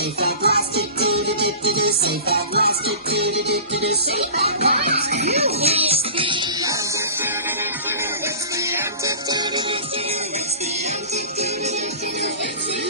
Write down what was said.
Safe at last, do-do-do-do-do-do. Safe at last, do-do-do-do-do-do. Safe at last. It's the end. It's the end. It's the end. It's the end.